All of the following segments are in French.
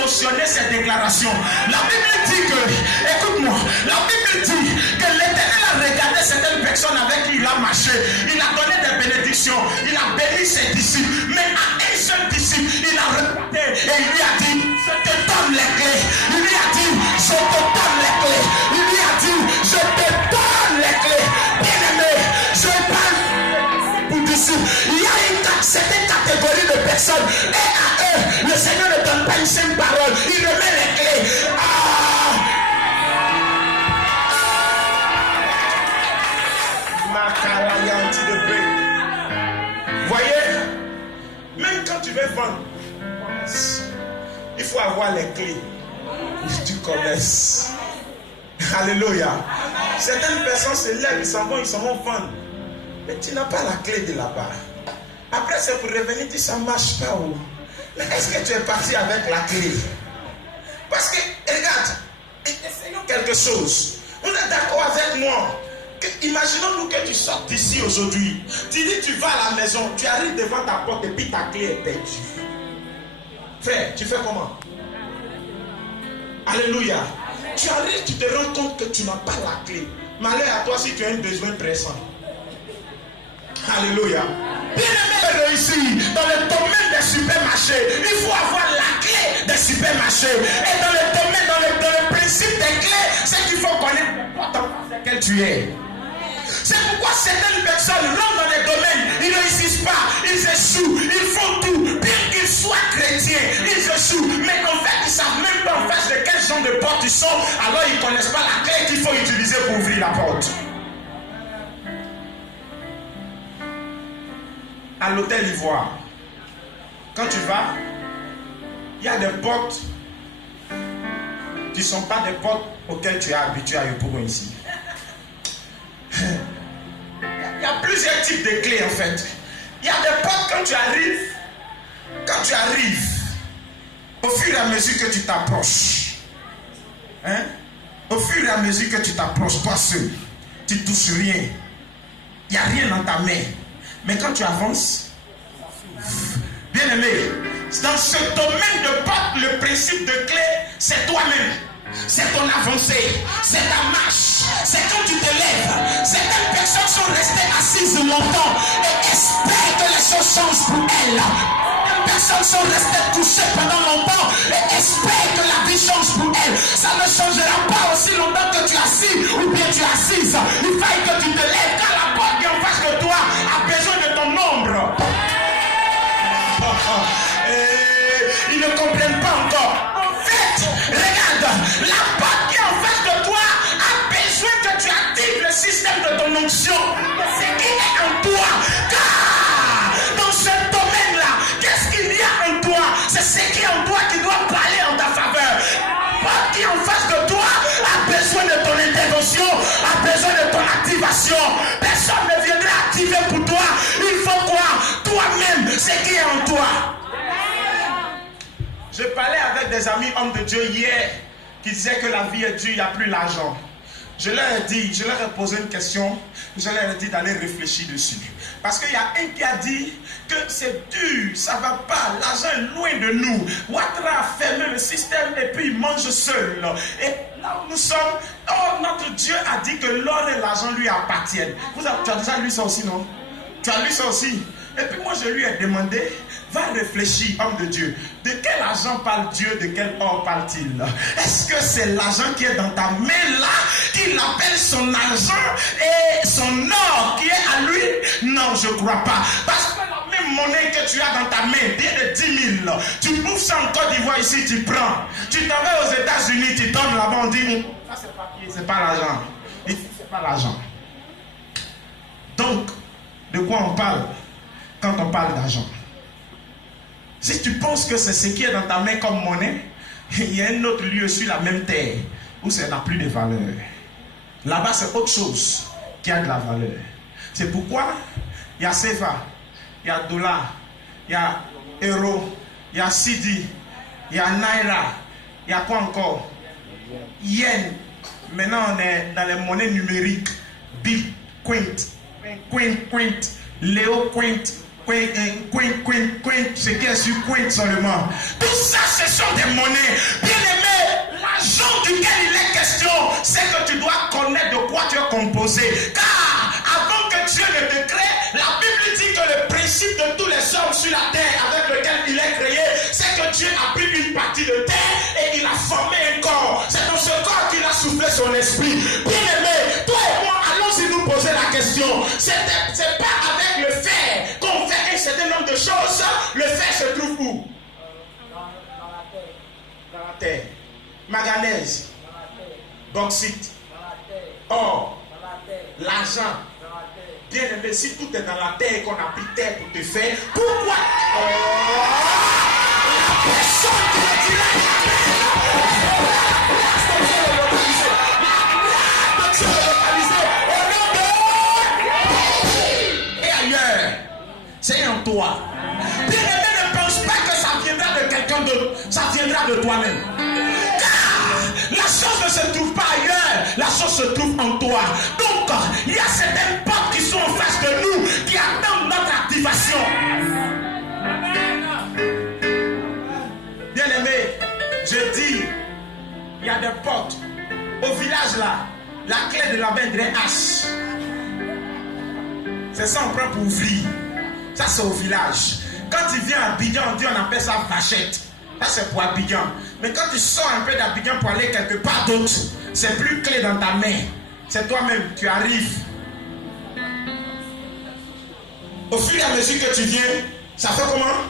cautionner ces déclarations. La Bible dit que, écoute-moi, la Bible dit que l'Éternel a regardé certaines personnes avec qui il a marché. Il a donné des bénédictions. Il a béni ses disciples. Mais à un seul disciple, il a regardé et il lui a dit, je te donne les clés. Il lui a dit, je te donne les clés. Il lui a dit, je te donne les clés. Bien-aimé, je parle pour disciples. Il y a une certaine catégorie de personnes et à eux, le Seigneur ne donne pas une simple parole. Il remet les clés. Voyez, même quand tu veux vendre, il faut avoir les clés du commerce. Alléluia. Certaines personnes se lèvent, ils s'en vont vendre. Mais tu n'as pas la clé de là-bas. Après, c'est pour revenir, tu dis ça ne marche pas. Où? Mais est-ce que tu es parti avec la clé? Parce que, regarde, essayons quelque chose. Vous êtes d'accord avec moi? Imaginons-nous que tu sortes d'ici aujourd'hui. Tu dis, tu vas à la maison, tu arrives devant ta porte et puis ta clé est perdue. Frère, tu fais comment? Alléluia. Tu arrives, tu te rends compte que tu n'as pas la clé. Malheur à toi si tu as un besoin pressant. Alléluia. Bien-aimé, réussir dans le domaine des supermarchés, il faut avoir la clé des supermarchés. Et dans le domaine, dans le principe des clés, c'est qu'il faut connaître le porte dans lequel tu es. C'est pourquoi certaines personnes rentrent dans les domaines, ils ne réussissent pas, ils échouent, ils font tout, bien qu'ils soient chrétiens, ils échouent, mais en fait ils ne savent même pas en face de quel genre de porte ils sont, alors ils ne connaissent pas la clé qu'il faut utiliser pour ouvrir la porte. À l'hôtel Ivoire, quand tu vas, il y a des portes qui ne sont pas des portes auxquelles tu es habitué à Yopougon ici. Il y a plusieurs types de clés en fait. Il y a des portes quand tu arrives, au fur et à mesure que tu t'approches, au fur et à mesure que tu t'approches, toi seul, tu touches rien. Il n'y a rien dans ta main. Mais quand tu avances, bien aimé, dans ce domaine de porte, le principe de clé, c'est toi-même. C'est ton avancée, c'est ta marche, c'est quand tu te lèves. Certaines personnes sont restées assises longtemps et espèrent que les choses changent pour elles. Certaines personnes sont restées couchées pendant longtemps et espèrent que la vie change pour elles. Ça ne changera pas aussi longtemps que tu es assis ou bien tu es assise. Il faut que tu te lèves car la porte qui est en face de toi a besoin de ton ombre. Ils ne comprennent pas encore. Regarde, la porte qui est en face de toi a besoin que tu actives le système de ton onction. Ce qui est en toi. Car dans ce domaine-là, qu'est-ce qu'il y a en toi? C'est ce qui est en toi qui doit parler en ta faveur. La porte qui est en face de toi a besoin de ton intervention, a besoin de ton activation. Personne ne viendra activer pour toi. Il faut quoi? Toi-même, ce qui est en toi. Je parlais avec des amis hommes de Dieu hier qui disaient que la vie est dure, il n'y a plus l'argent. Je leur ai posé une question, je leur ai dit d'aller réfléchir dessus. Parce qu'il y a un qui a dit que c'est dur, ça ne va pas, l'argent est loin de nous. Ouattara a fermé le système et puis il mange seul. Et là où nous sommes, notre Dieu a dit que l'or et l'argent lui appartiennent. Tu as déjà lu ça aussi, non? Tu as lu ça aussi? Et puis moi je lui ai demandé, va réfléchir, homme de Dieu. De quel argent parle Dieu? De quel or parle-t-il? Est-ce que c'est l'argent qui est dans ta main là, qu'il appelle son argent et son or qui est à lui? Non, je ne crois pas. Parce que la même monnaie que tu as dans ta main, bien de 10 000, tu bouffes ça en Côte d'Ivoire ici, tu prends. Tu t'en vas aux États-Unis, tu donnes là-bas, on dit, ça c'est pas qui, c'est pas l'argent. Ici, c'est pas l'argent. Donc, de quoi on parle quand on parle d'argent? Si tu penses que c'est ce qui est dans ta main comme monnaie, il y a un autre lieu sur la même terre où ça n'a plus de valeur. Là-bas, c'est autre chose qui a de la valeur. C'est pourquoi il y a CFA, il y a dollar, il y a euro, il y a Cedi, il y a Naira, il y a quoi encore? Yen. Maintenant, on est dans les monnaies numériques. Bitcoin, Quint, Léo Quint, ce qui est sur Quint seulement. Tout ça, ce sont des monnaies. Bien aimé, l'argent duquel il est question, c'est que tu dois connaître de quoi tu es composé. Car avant que Dieu ne te crée, la Bible dit que le principe de tous les hommes sur la terre avec lequel il est créé, c'est que Dieu a pris une partie de terre et il a formé un corps. C'est dans ce corps qu'il a soufflé son esprit. Bien aimé, toi et moi, allons-y nous poser la question. C'est pas avec le fer qu'on fait un certain nombre de choses. Le fer se trouve où? Dans la terre. Manganèse, bauxite, or, l'argent. Bien aimé, si tout est dans la terre et qu'on a pris terre pour te faire, pourquoi la personne qui me dit et ailleurs, c'est en toi. Bien aimé, ne pense pas que ça viendra de quelqu'un d'autre, ça viendra de toi-même. Car la chose ne se trouve pas ailleurs, la chose se trouve en toi. Donc, il y a certaines portes qui sont en face de nous, qui attendent notre activation. Bien aimé, je dis, il y a des portes. Au village là, la clé de la main est H. C'est ça on prend pour ouvrir. Ça c'est au village. Quand tu viens à Abidjan, on appelle ça vachette. Ça c'est pour Abidjan. Mais quand tu sors un peu d'Abidjan pour aller quelque part d'autre, c'est plus clé dans ta main. C'est toi-même, tu arrives. Au fur et à mesure que tu viens, ça fait comment?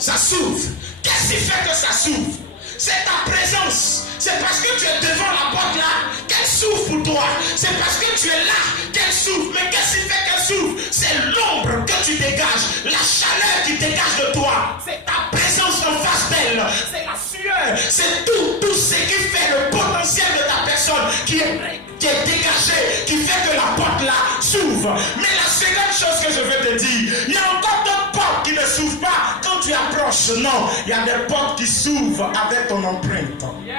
Ça s'ouvre. Qu'est-ce qui fait que ça s'ouvre? C'est ta présence. C'est parce que tu es devant la porte là qu'elle s'ouvre pour toi. C'est parce que tu es là qu'elle s'ouvre. Mais qu'est-ce qui fait qu'elle s'ouvre? C'est l'ombre que tu dégages, la chaleur qui dégage de toi. C'est ta présence en face d'elle. C'est la sueur. C'est tout ce qui fait le potentiel de ta personne qui est dégagé, qui fait que la porte là s'ouvre. Mais la seconde chose que je veux te dire, il y a encore d'autres portes qui ne s'ouvrent pas quand tu approches. Non, il y a des portes qui s'ouvrent avec ton empreinte. Yes.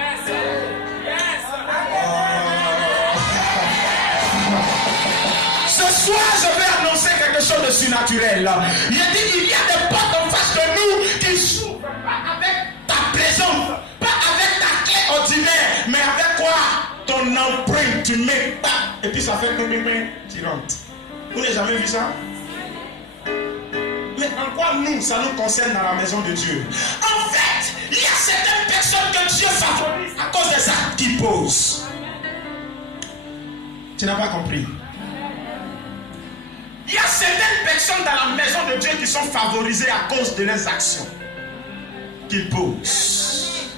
Ce soir, je vais annoncer quelque chose de surnaturel. Il y a des portes en face de nous qui s'ouvrent pas avec ta présence, pas avec ta clé ordinaire, mais avec quoi? Ton empreinte, tu mets pas, et puis ça fait comme une main qui rentre. Vous n'avez jamais vu ça? Mais en quoi nous, ça nous concerne dans la maison de Dieu? En fait, il y a certaines personnes que Dieu favorise à cause des actes qu'ils posent. Tu n'as pas compris? Il y a certaines personnes dans la maison de Dieu qui sont favorisées à cause de leurs actions qu'ils posent.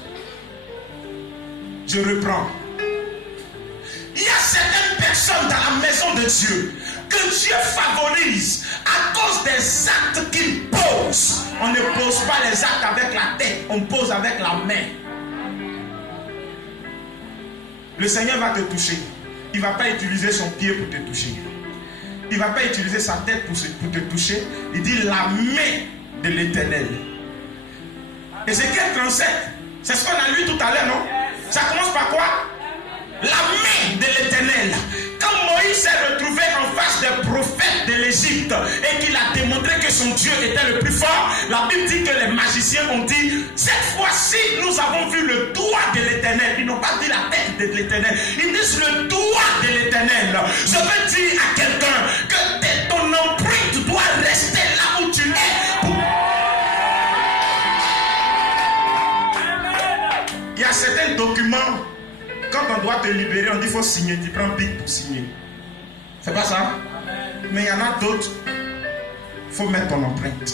Je reprends. Il y a certaines personnes dans la maison de Dieu que Dieu favorise à cause des actes qu'ils posent. On ne pose pas les actes avec la tête, on pose avec la main. Le Seigneur va te toucher. Il ne va pas utiliser son pied pour te toucher. Il ne va pas utiliser sa tête pour te toucher. Il dit la main de l'Éternel. Ézéchiel 37, c'est ce qu'on a lu tout à l'heure, non? Ça commence par quoi? La main de l'Éternel. Quand Moïse s'est retrouvé en face des prophètes de l'Égypte et qu'il a démontré que son Dieu était le plus fort, la Bible dit que les magiciens ont dit, cette fois-ci nous avons vu le doigt de l'Éternel. Ils n'ont pas dit la tête de l'Éternel, ils disent le doigt de l'Éternel. Je veux dire à quelqu'un que ton empreinte doit rester là où tu es. Il y a certains documents. Quand on doit te libérer, on dit qu'il faut signer. Tu prends pic pour signer. C'est pas ça? Mais il y en a d'autres. Il faut mettre ton empreinte.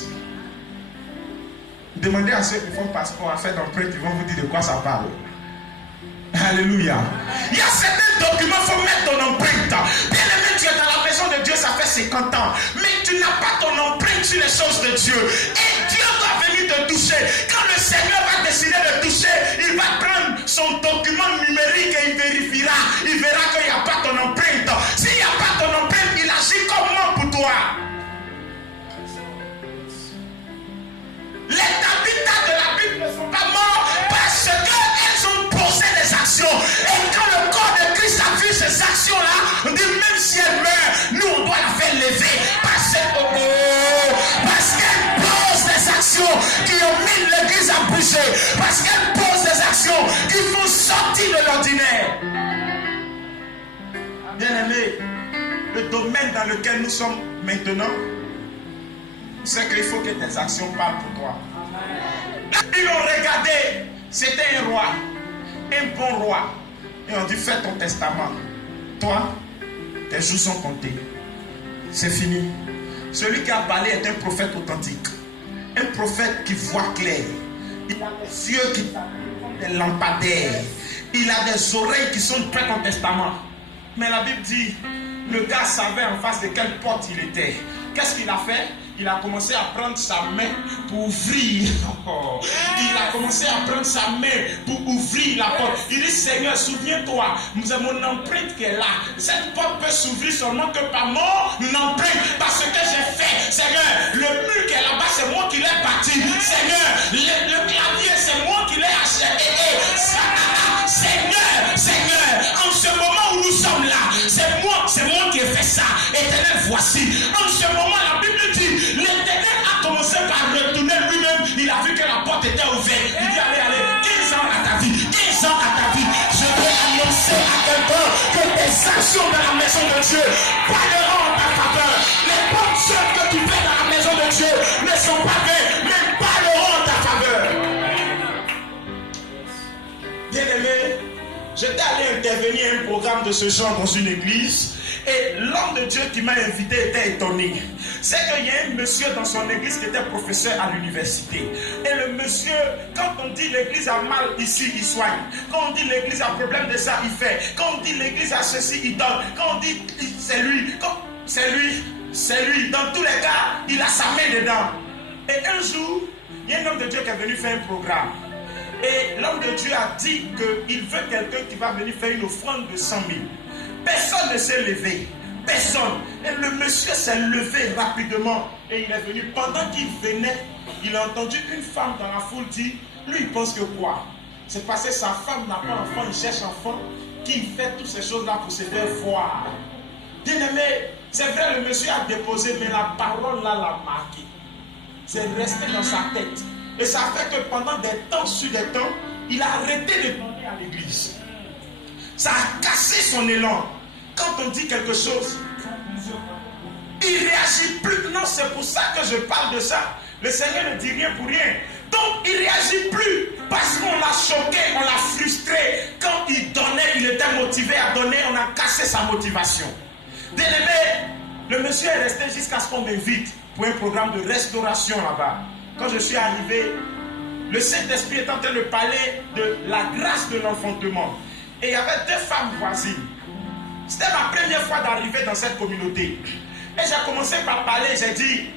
Demandez à ceux qui font passeport à faire d'empreinte. Ils vont vous dire de quoi ça parle. Alléluia. Il y a certains documents, il faut mettre ton empreinte. Bien aimé, tu es dans la maison de Dieu, ça fait 50 ans. Mais tu n'as pas ton empreinte sur les choses de Dieu. Et Dieu va venir te toucher. Quand le Seigneur va décider de toucher, il va prendre son document numérique et il vérifiera. Il verra qu'il n'y a pas ton empreinte. S'il n'y a pas ton empreinte, il agit comment pour toi? Les habitats de la Bible ne sont pas morts parce qu'elles ont posé des actions. Et quand le corps de Christ a vu ces actions-là, on dit même si elle meurt, nous on doit la faire lever parce que bouger. Parce qu'elle pose des actions qui vont sortir de l'ordinaire. Bien-aimé, le domaine dans lequel nous sommes maintenant, c'est qu'il faut que tes actions parlent pour toi. Ils l'ont regardé, c'était un roi, un bon roi. Et on dit, fais ton testament. Toi, tes jours sont comptés. C'est fini. Celui qui a parlé est un prophète authentique. Un prophète qui voit clair. Il a des yeux qui sont des lampadaires. Il a des oreilles qui sont prêtes au testament. Mais la Bible dit, le gars savait en face de quelle porte il était. Qu'est-ce qu'il a fait? Il a commencé à prendre sa main pour ouvrir. Il a commencé à prendre sa main pour ouvrir la porte. Il dit, Seigneur, souviens-toi, mon empreinte qui est là. Cette porte peut s'ouvrir seulement que par mon empreinte. Parce que j'ai fait, Seigneur, le mur qui est là-bas, c'est moi qui l'ai bâti. Seigneur, le clavier, c'est moi qui l'ai acheté. Seigneur, en ce moment où nous sommes là, c'est moi qui ai fait ça. Éternel, voici. En ce moment, la Bible dit, l'Éternel a commencé par retourner lui-même. Il a vu que la porte était ouverte. Il dit, allez, 15 ans à ta vie, 15 ans à ta vie. Je vais annoncer à quelqu'un que tes actions dans la maison de Dieu parleront en ta faveur. Les bonnes choses que tu fais dans la maison de Dieu ne sont pas vaines, mais parleront en ta faveur. Bien-aimé, j'étais allé intervenir à un programme de ce genre dans une église. Et l'homme de Dieu qui m'a invité était étonné. C'est qu'il y a un monsieur dans son église qui était professeur à l'université. Et le monsieur, quand on dit l'église a mal ici, il soigne. Quand on dit l'église a problème de ça, il fait. Quand on dit l'église a ceci, il donne. Quand on dit c'est lui, c'est lui. Dans tous les cas, il a sa main dedans. Et un jour, il y a un homme de Dieu qui est venu faire un programme. Et l'homme de Dieu a dit qu'il veut quelqu'un qui va venir faire une offrande de 100 000. Personne ne s'est levé. Personne. Et le monsieur s'est levé rapidement. Et il est venu. Pendant qu'il venait, il a entendu une femme dans la foule dire, lui il pense que quoi? C'est parce que sa femme n'a pas d'enfant, il cherche enfant, qu'il fait toutes ces choses-là pour se faire voir. Bien-aimé, c'est vrai, le monsieur a déposé, mais la parole là l'a marqué. C'est resté dans sa tête. Et ça fait que pendant des temps sur des temps, il a arrêté de demander à l'église. Ça a cassé son élan. Quand on dit quelque chose, il ne réagit plus. Non, c'est pour ça que je parle de ça. Le Seigneur ne dit rien pour rien. Donc, il ne réagit plus. Parce qu'on l'a choqué, on l'a frustré. Quand il donnait, il était motivé à donner. On a cassé sa motivation. Bien-aimé, le monsieur est resté jusqu'à ce qu'on m'invite pour un programme de restauration là-bas. Quand je suis arrivé, le Saint-Esprit est en train de parler de la grâce de l'enfantement. Et il y avait 2 femmes voisines. C'était ma première fois d'arriver dans cette communauté. Et j'ai commencé par parler, j'ai dit,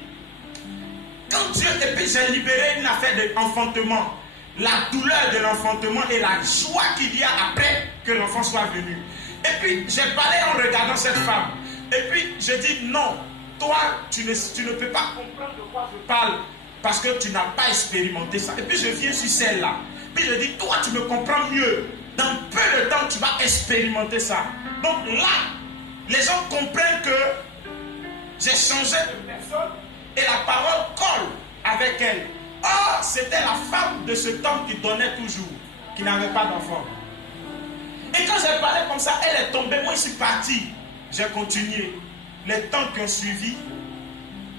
quand Dieu, et puis j'ai libéré une affaire d'enfantement, la douleur de l'enfantement et la joie qu'il y a après que l'enfant soit venu. Et puis j'ai parlé en regardant cette femme. Et puis j'ai dit, non, toi, tu ne peux pas comprendre de quoi je parle parce que tu n'as pas expérimenté ça. Et puis je viens sur celle-là. Puis je dis, toi, tu me comprends mieux. Dans peu de temps, tu vas expérimenter ça. Donc là, les gens comprennent que j'ai changé de personne et la parole colle avec elle. Or, c'était la femme de cet homme qui donnait toujours, qui n'avait pas d'enfant. Et quand j'ai parlé comme ça, elle est tombée. Moi, je suis parti. J'ai continué. Les temps qui ont suivi,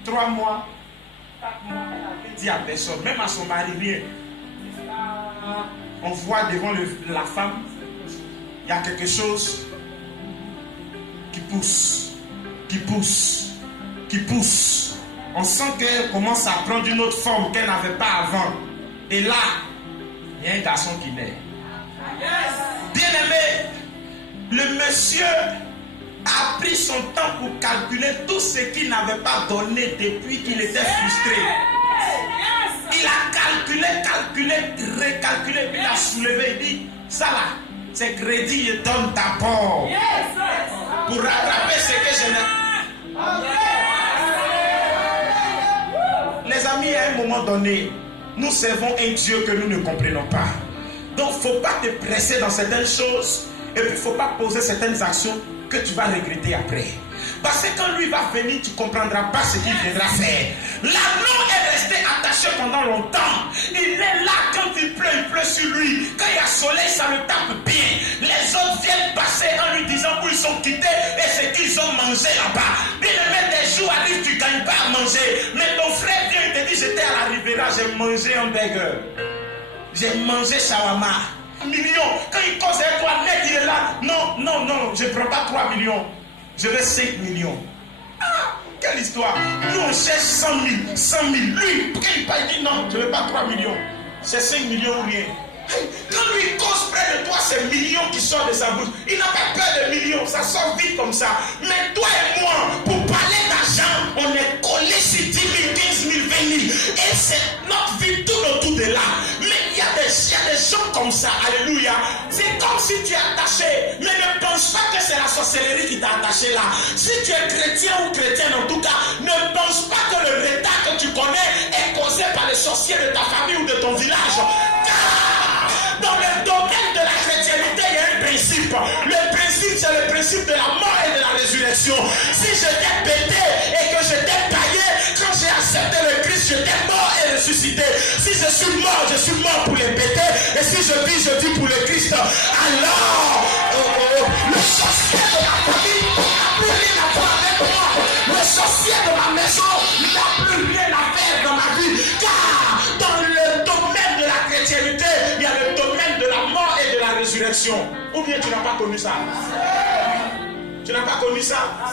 3 mois, 4 mois, elle n'avait dit à personne, même à son mari, rien. On voit devant la femme, il y a quelque chose qui pousse, qui pousse, qui pousse. On sent qu'elle commence à prendre une autre forme qu'elle n'avait pas avant. Et là, il y a un garçon qui naît. Bien-aimé, le monsieur a pris son temps pour calculer tout ce qu'il n'avait pas donné depuis qu'il était frustré. Il a calculé, recalculé, puis il a soulevé, il dit, ça là, c'est crédit, je donne d'abord. Pour rattraper ce que je n'ai. Les amis, à un moment donné, nous servons un Dieu que nous ne comprenons pas. Donc, il ne faut pas te presser dans certaines choses, et puis il ne faut pas poser certaines actions que tu vas regretter après. Parce que quand lui va venir, tu ne comprendras pas ce qu'il viendra faire. L'agneau est resté attaché pendant longtemps. Il est là quand il pleut sur lui. Quand il y a soleil, ça le tape bien. Les autres viennent passer en lui disant où ils sont quittés et ce qu'ils ont mangé là-bas. Bien aimé, des jours arrivent, tu ne gagnes pas à manger. Mais ton frère vient et te dit, j'étais à la Riviera, j'ai mangé un burger. J'ai mangé shawarma. Millions. Quand il cause avec toi, net, il est là. Non, non, non, je ne prends pas 3 millions. Je veux 5 millions. Ah, quelle histoire. Nous, on cherche 100 000, 100 000. Lui, pourquoi il dit non, je ne veux pas 3 millions. C'est 5 millions ou rien. Quand lui cause près de toi, c'est millions qui sortent de sa bouche. Il n'a pas peur de millions, ça sort vite comme ça. Mais toi et moi, pour parler d'argent, on est collés sur 10 000, 15 000, 20 000. Et c'est notre vie tout autour de là. Mais il y a des gens comme ça, alléluia. C'est comme si tu es attaché. Mais ne pense pas que c'est la sorcellerie qui t'a attaché là. Si tu es chrétien ou chrétienne en tout cas, ne pense pas que le retard que tu connais est causé par les sorciers de ta famille ou de ton village. Dans le domaine de la chrétienté, il y a un principe. Le principe, c'est le principe de la mort et de la résurrection. Si je t'ai pété et que je t'ai taillé, quand j'ai accepté le Christ, je t'ai mort et ressuscité. Si je suis mort pour les péter. Et si je vis pour le Christ. Alors, le sorcier de ma famille n'a plus rien à voir avec moi. Le sorcier de ma maison n'a plus rien à faire dans ma vie. Car dans le domaine de la chrétienté, il y a le domaine de la mort et de la résurrection. Ou bien tu n'as pas connu ça? Tu n'as pas connu ça?